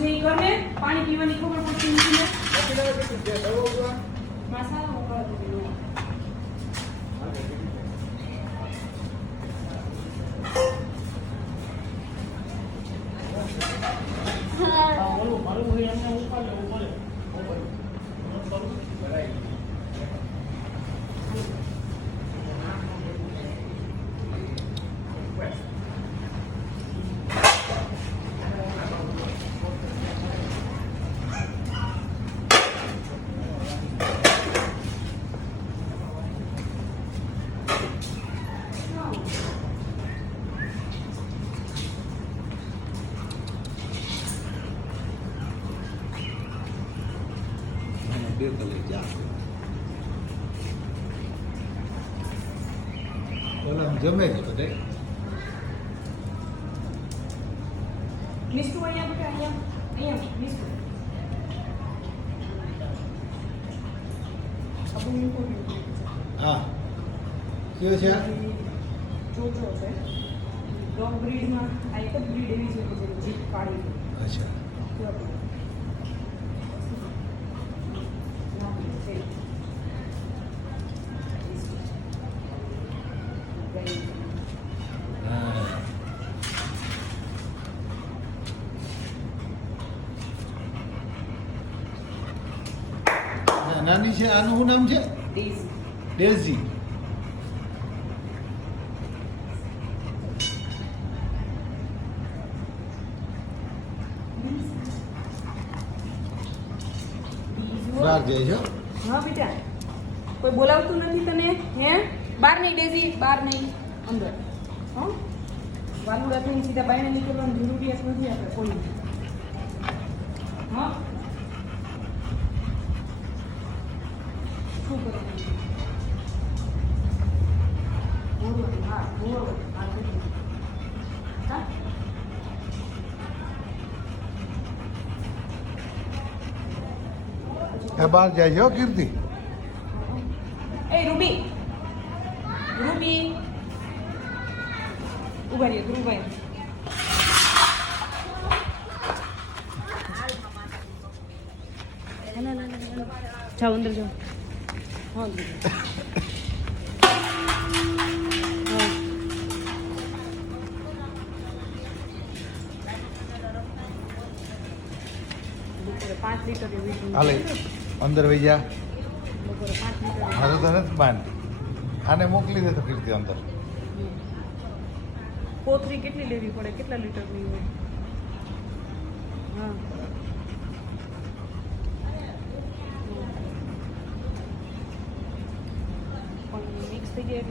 છે ઈ કર ને પાણી પીવાની ખબર પડતી નથી ને મસાલો ઉપર દીધો બે કલર જા ઓલા જમે છે બધે મિસ્ટુ અહીંયા કે અહીંયા મિસ્ટુ અબુ નું હા કયો છે આ ચોચો છે ડોગ બ્રીડમાં આ એક જ બ્રીડ એવી છે કે જે જીપ કાઢી અચ્છા નાની છે આનું શું નામ છે ડેઝી બહાર જાય છો હા બેટા કોઈ બોલાવતું નથી તને હે બહાર નહીં ડેઝી બહાર નહીં અંદર હા વાલું રાખીને સીધા બાયણે નીકળવાની જરૂરિયાત નથી આપણે કોઈ હા શું કરવાનું હા બહાર જાય છે હો કીર્તિ એ રૂબી રૂબી ઉભા રહ્યો ધ્રુવભાઈ જાઓ અંદર જાઓ હા બપોરે 5 લીટર હાલે અંદર વહી જા બપોરે 5 લીટર મારે તો નથી બાંધ આને મોકલી દે તો કીર્તિ અંદર કોથરી કેટલી લેવી પડે કેટલા લીટરની હોય હા પણ મિક્સ થઈ ગયા એટલે